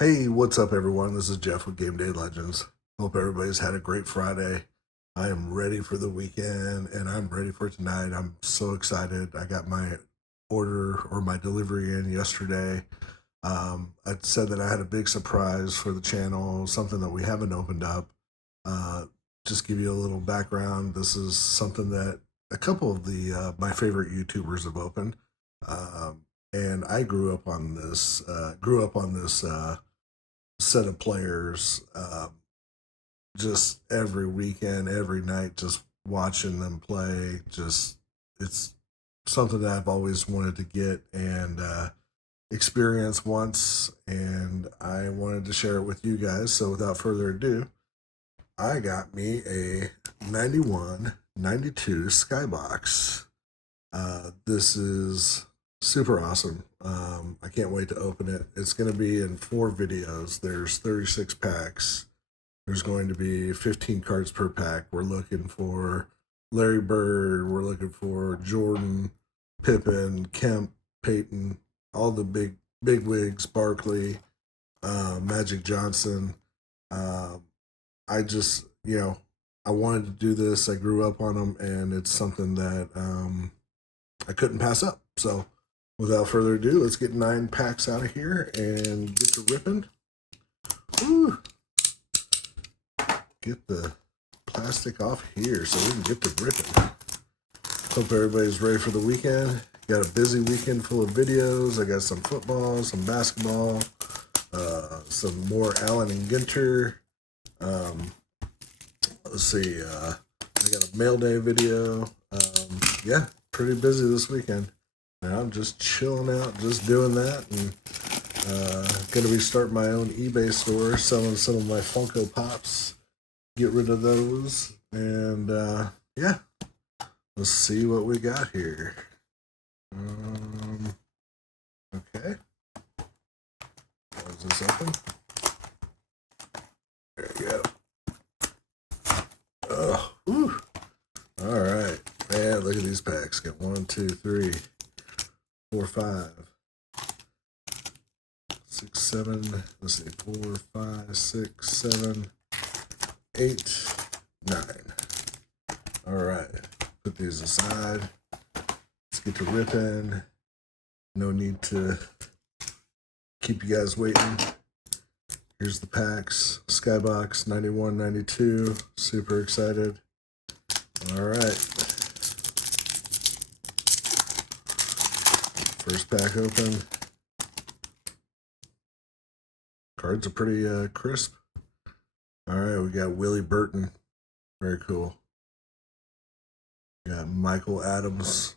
Hey, what's up, everyone? This is Jeff with Game Day Legends. Hope everybody's had a great Friday. I am ready for the weekend and I'm ready for tonight. I'm so excited. I got my order or my delivery in yesterday. I said that I had a big surprise for the channel, something that we haven't opened up. Uh, just give you a little background. This is something that a couple of the my favorite YouTubers have opened, and I grew up on this. Set of players, just every weekend, every night, just watching them play. Just it's something that I've always wanted to get and experience once, and I wanted to share it with you guys. So without further ado, I got me a 91, 92 Skybox. This is super awesome. I can't wait to open it. It's going to be in 4 videos. There's 36 packs. There's going to be 15 cards per pack. We're looking for Larry Bird. We're looking for Jordan, Pippen, Kemp, Peyton, all the big wigs, Barkley, Magic Johnson. Um, I just, I wanted to do this. I grew up on them, and it's something that I couldn't pass up. So, without further ado, let's get 9 packs out of here and get to ripping. Woo. Get the plastic off here so we can get to ripping. Hope everybody's ready for the weekend. Got a busy weekend full of videos. I got some football, some basketball, some more Allen and Ginter. Let's see. I got a mail day video. Yeah, pretty busy this weekend. And I'm just chilling out, just doing that, and going to be starting my own eBay store, selling some of my Funko Pops. Get rid of those, and yeah, let's see what we got here. Okay, is this open? There you go. Oh, whew. All right, man, look at these packs. Got 1, 2, 3, 4, 5, 6, 7. Let's see, 4, 5, 6, 7, 8, 9. All right, put these aside. Let's get to ripping. No need to keep you guys waiting. Here's the packs. Skybox 91, 92. Super excited. All right. First pack open. Cards are pretty crisp. All right, we got Willie Burton. Very cool. We got Michael Adams.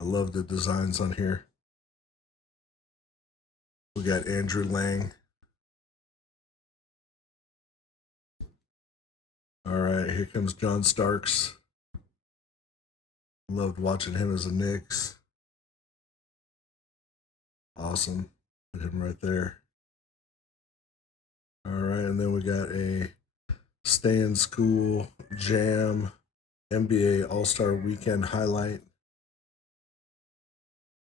I love the designs on here. We got Andrew Lang. All right, here comes John Starks. Loved watching him as a Knicks. Awesome. Put him right there. All right, and then we got a Stay in School Jam NBA All-Star Weekend highlight.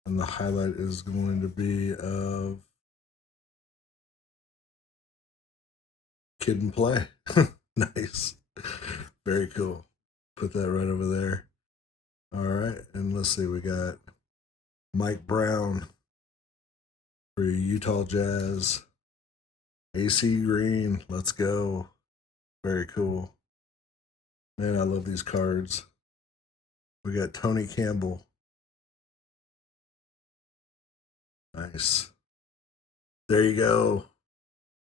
And the highlight is going to be of Kid and Play. Nice. Very cool. Put that right over there. All right, and let's see, we got Mike Brown for Utah Jazz. AC Green, let's go. Very cool. Man, I love these cards. We got Tony Campbell. Nice. There you go.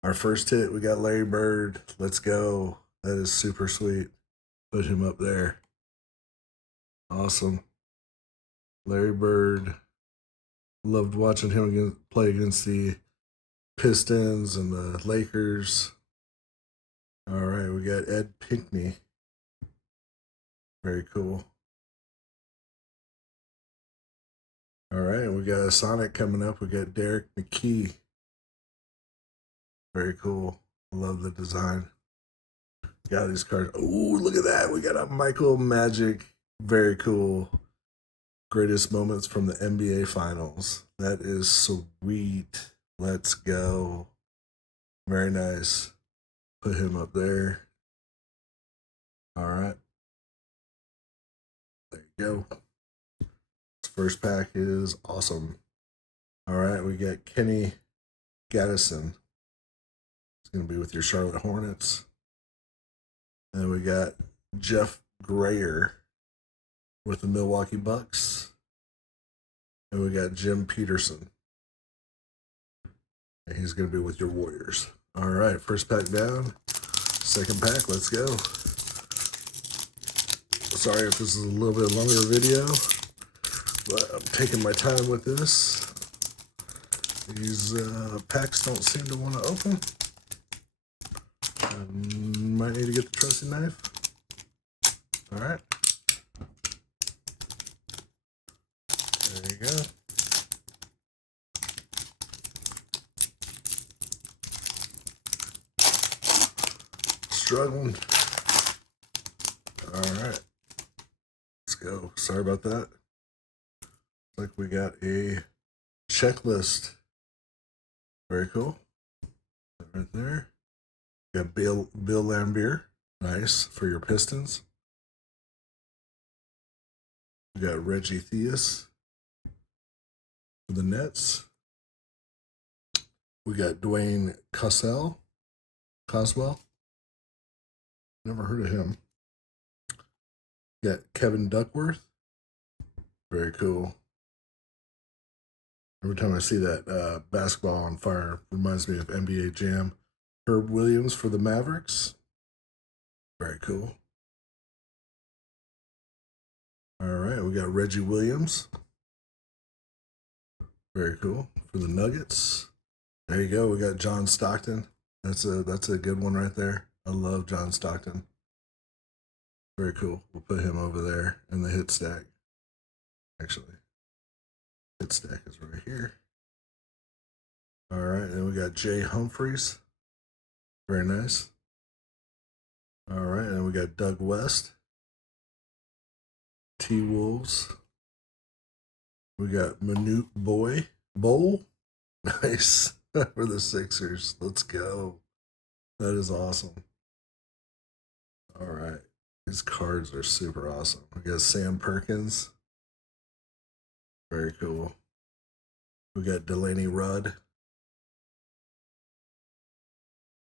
Our first hit, we got Larry Bird. Let's go. That is super sweet. Put him up there. Awesome. Larry Bird. Loved watching him play against the Pistons and the Lakers. All right, we got Ed Pinckney. Very cool. All right, we got a Sonic coming up. We got Derek McKee. Very cool. Love the design. Got these cards. Oh, look at that. We got a Michael Magic. Very cool. Greatest moments from the NBA Finals. That is sweet. Let's go. Very nice. Put him up there. All right. There you go. This first pack is awesome. All right, we got Kenny Gaddison. It's going to be with your Charlotte Hornets. And we got Jeff Grayer with the Milwaukee Bucks. And we got Jim Peterson. And he's going to be with your Warriors. All right, first pack down. Second pack, let's go. Sorry if this is a little bit longer video, but I'm taking my time with this. These packs don't seem to want to open. Might need to get the trusty knife. All right. There you go. Struggling. All right. Let's go. Sorry about that. Looks like we got a checklist. Very cool. Right there. Got Bill Laimbeer. Nice for your Pistons. We got Reggie Theus for the Nets. We got Dwayne Coswell. Never heard of him. We got Kevin Duckworth. Very cool. Every time I see that basketball on fire, reminds me of NBA Jam. Herb Williams for the Mavericks. Very cool. All right, we got Reggie Williams. Very cool. For the Nuggets. There you go. We got John Stockton. That's a good one right there. I love John Stockton. Very cool. We'll put him over there in the hit stack. Actually, hit stack is right here. All right, then we got Jay Humphries. Very nice. All right, and we got Doug West. T-Wolves. We got Manute Bowl. Nice. For the Sixers. Let's go. That is awesome. All right. These cards are super awesome. We got Sam Perkins. Very cool. We got Delaney Rudd.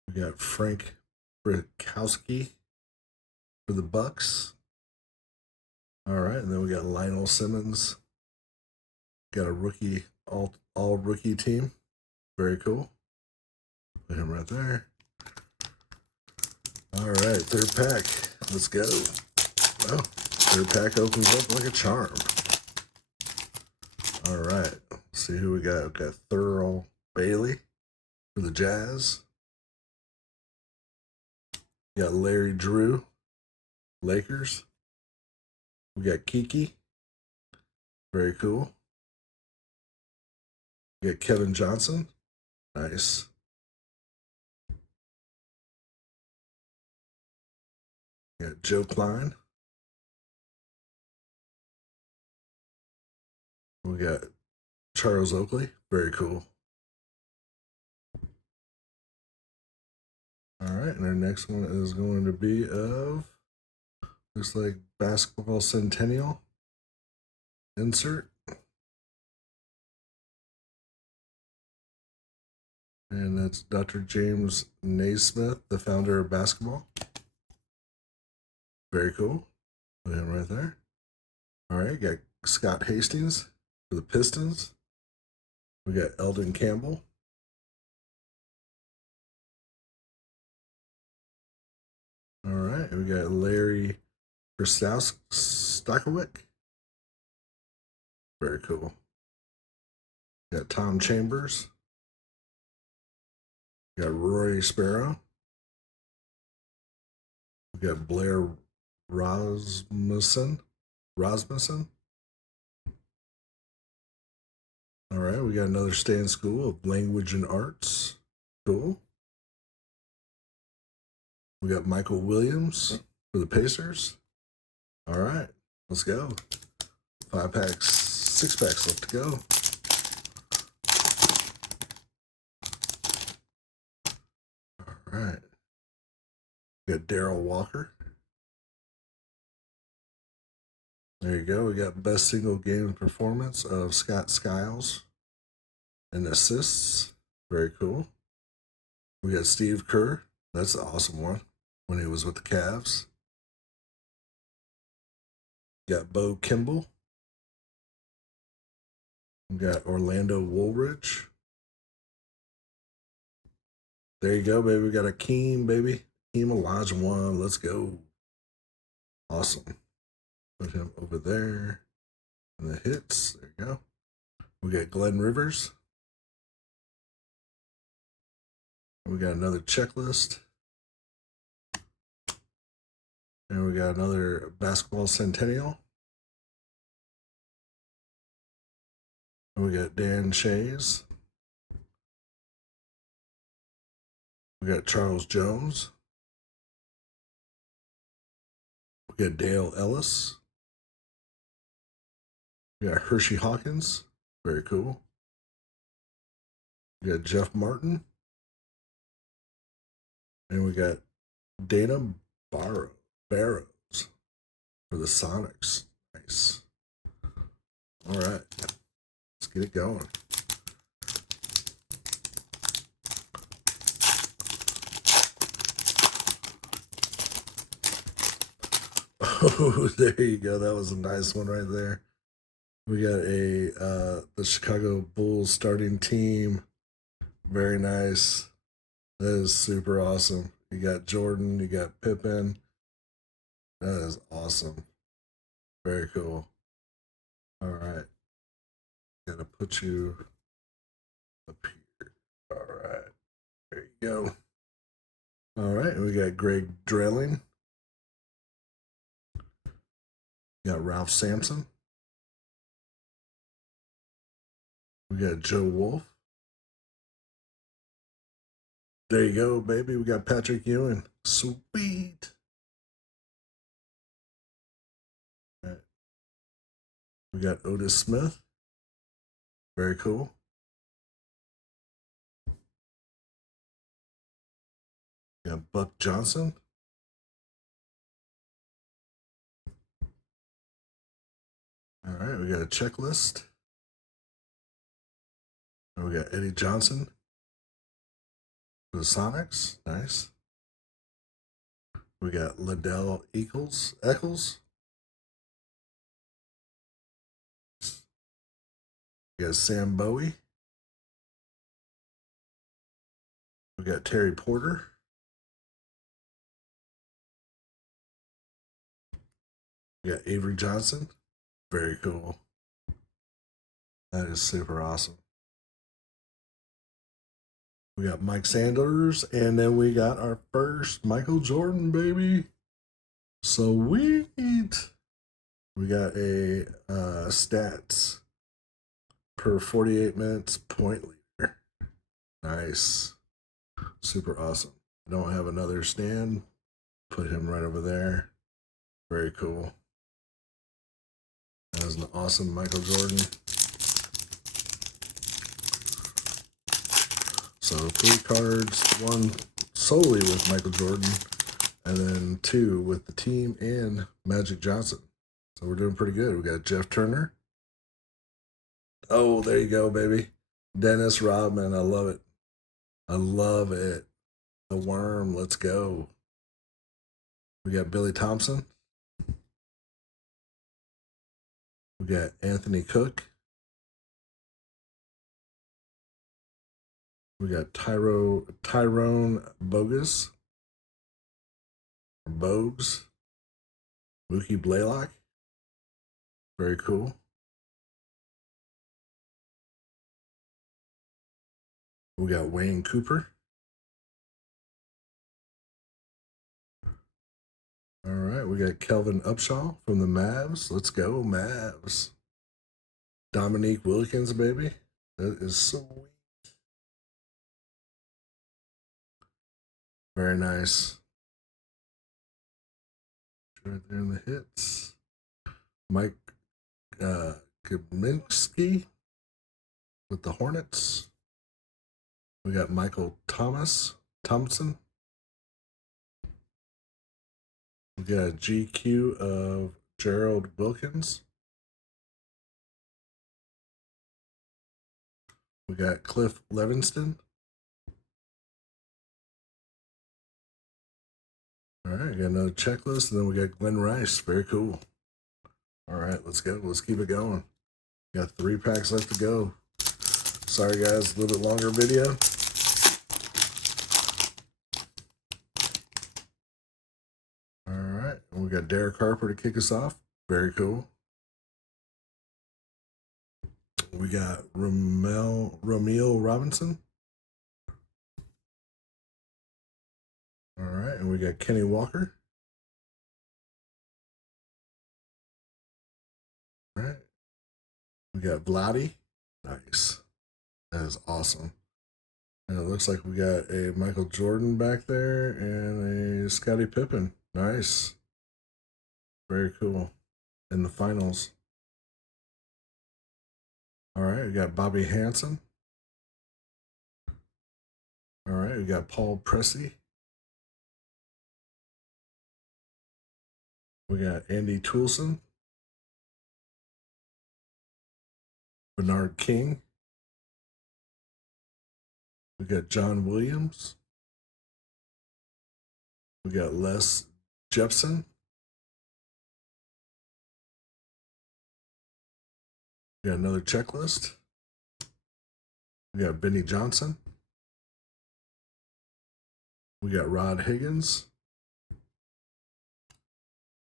We got Frank Brickowski for the Bucks. All right, and then we got Lionel Simmons. Got a rookie, all rookie team. Very cool. Put him right there. All right, third pack. Let's go. Well, third pack opens up like a charm. All right, let's see who we got. We got Thurl Bailey for the Jazz. We got Larry Drew, Lakers. We got Kiki. Very cool. We got Kevin Johnson. Nice. We got Joe Klein. We got Charles Oakley. Very cool. All right, and our next one is going to be of, looks like Basketball Centennial insert. And that's Dr. James Naismith, the founder of basketball. Very cool. Put him right there. All right, got Scott Hastings for the Pistons. We got Eldon Campbell. All right, we got Larry Stokowick. Very cool. We got Tom Chambers. We got Rory Sparrow. We got Blair Rasmussen. All right, we got another Stan School of Language and Arts. Cool. We got Michael Williams for the Pacers. All right, let's go. 5 packs, 6 packs left to go. right. We got Daryl Walker. There you go. We got best single game performance of Scott Skiles and assists. Very cool. We got Steve Kerr. That's an awesome one when he was with the Cavs. We got Bo Kimball. We got Orlando Woolridge. There you go, baby. We got Akeem, baby. Akeem Olajuwon. Let's go. Awesome. Put him over there. And the hits. There you go. We got Glenn Rivers. We got another checklist. And we got another basketball centennial. And we got Dan Shays. We got Charles Jones. We got Dale Ellis. We got Hershey Hawkins. Very cool. We got Jeff Martin. And we got Dana Barrows for the Sonics. Nice. All right. Let's get it going. Oh, there you go. That was a nice one right there. We got the Chicago Bulls starting team. Very nice. That is super awesome. You got Jordan, you got Pippen. That is awesome. Very cool. All right. Gotta put you up here. All right. There you go. All right. We got Greg Drilling. We got Ralph Sampson. We got Joe Wolf. There you go, baby. We got Patrick Ewing. Sweet. Right. We got Otis Smith. Very cool. We got Buck Johnson. All right, we got a checklist. And we got Eddie Johnson for the Sonics. Nice. We got Liddell Eccles. We got Sam Bowie. We got Terry Porter. We got Avery Johnson. Very cool. That is super awesome. We got Mike Sanders, and then we got our first Michael Jordan, baby. Sweet. We got a stats per 48 minutes point leader. Nice. Super awesome. Don't have another stand. Put him right over there. Very cool. That was an awesome Michael Jordan. So 3 cards, 1 solely with Michael Jordan, and then 2 with the team and Magic Johnson. So we're doing pretty good. We got Jeff Turner. Oh, there you go, baby. Dennis Rodman. I love it. I love it. The Worm. Let's go. We got Billy Thompson. We got Anthony Cook. We got Tyrone Bogues. Mookie Blaylock. Very cool. We got Wayne Cooper. All right, we got Kelvin Upshaw from the Mavs. Let's go, Mavs. Dominique Wilkins, baby. That is sweet. Very nice. Right there in the hits. Mike Kaminsky with the Hornets. We got Michael Thompson. We got a GQ of Gerald Wilkins. We got Cliff Levingston. All right, got another checklist, and then we got Glenn Rice. Very cool. All right, let's go. Let's keep it going. Got 3 packs left to go. Sorry, guys, a little bit longer video. All right, and we got Derek Harper to kick us off. Very cool. We got Romeo Robinson. All right, and we got Kenny Walker. All right, we got Vladdy. Nice. That is awesome. And it looks like we got a Michael Jordan back there and a Scottie Pippen. Nice. Very cool. In the finals. All right, we got Bobby Hansen. All right, we got Paul Pressey. We got Andy Toulson. Bernard King. We got John Williams. We got Les Jepson. We got another checklist. We got Benny Johnson. We got Rod Higgins.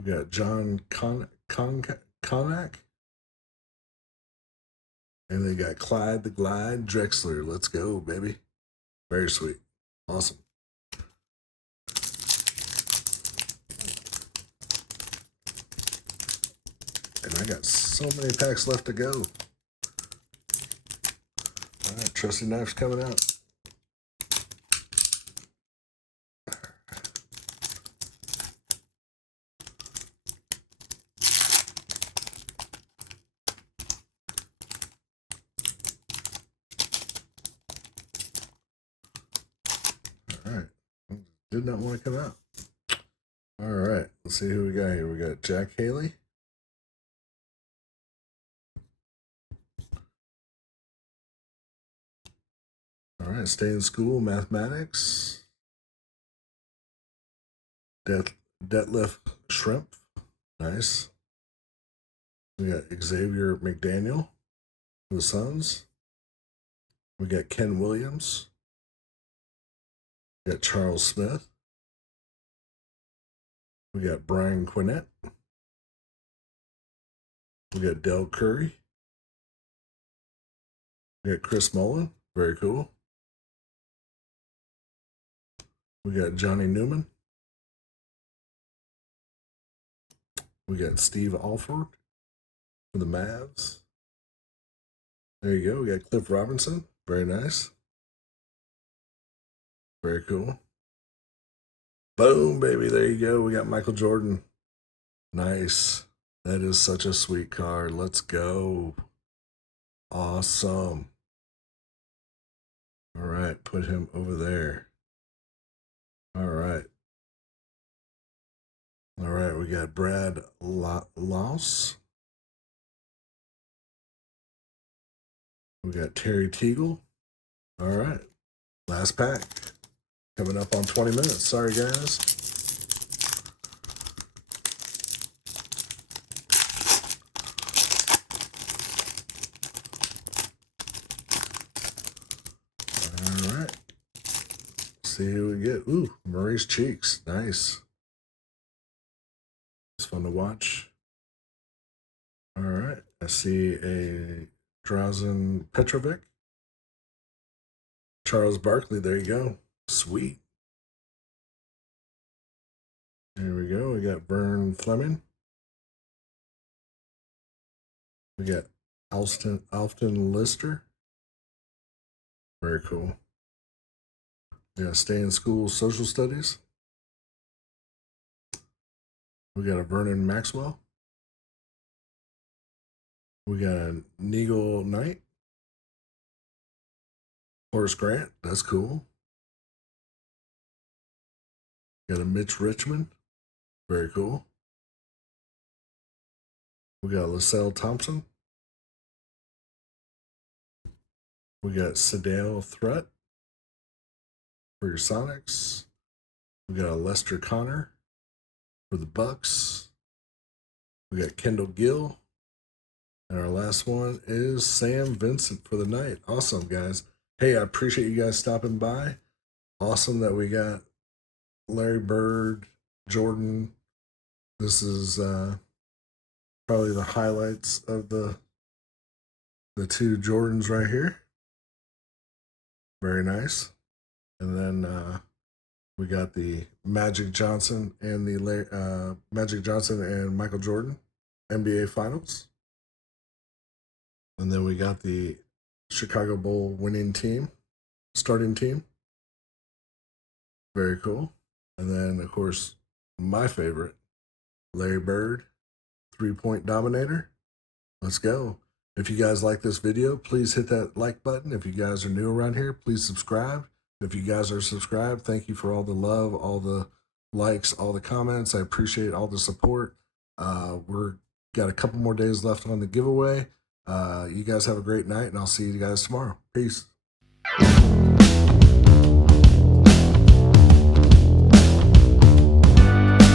We got John Connack. And they got Clyde the Glide Drexler. Let's go, baby. Very sweet. Awesome. And I got so many packs left to go. All right, trusty knife's coming out. All right. Did not want to come out. All right. Let's see who we got here. We got Jack Haley. All right. Stay in school. Mathematics. Detlef Shrimp. Nice. We got Xavier McDaniel for the Suns. We got Ken Williams. We got Charles Smith. We got Brian Quinnett. We got Del Curry. We got Chris Mullin. Very cool. We got Johnny Newman. We got Steve Alford for the Mavs. There you go. We got Cliff Robinson. Very nice. Very cool. Boom, baby. There you go. We got Michael Jordan. Nice. That is such a sweet card. Let's go. Awesome. All right. Put him over there. All right. All right. We got Brad Louse. We got Terry Teagle. All right. Last pack. Coming up on 20 minutes. Sorry, guys. All right. See who we get. Ooh, Maurice Cheeks. Nice. It's fun to watch. All right. I see a Drazen Petrovic. Charles Barkley. There you go. Sweet. There we go. We got Vern Fleming. We got Alston Lister. Very cool. We got Stay in School Social Studies. We got a Vernon Maxwell. We got a Neagle Knight. Horace Grant. That's cool. Got a Mitch Richmond. Very cool. We got LaSalle Thompson. We got Sedale Threat for your Sonics. We got a Lester Connor for the Bucks. We got Kendall Gill. And our last one is Sam Vincent for the night. Awesome, guys. Hey, I appreciate you guys stopping by. Awesome that we got Larry Bird, Jordan. This is probably the highlights of the two Jordans right here. Very nice. And then we got the Magic Johnson and the Magic Johnson and Michael Jordan NBA Finals. And then we got the Chicago Bull winning team, starting team. Very cool. And then, of course, my favorite, Larry Bird, 3-point dominator. Let's go. If you guys like this video, please hit that like button. If you guys are new around here, please subscribe. If you guys are subscribed, thank you for all the love, all the likes, all the comments. I appreciate all the support. We're got a couple more days left on the giveaway. You guys have a great night, and I'll see you guys tomorrow. Peace.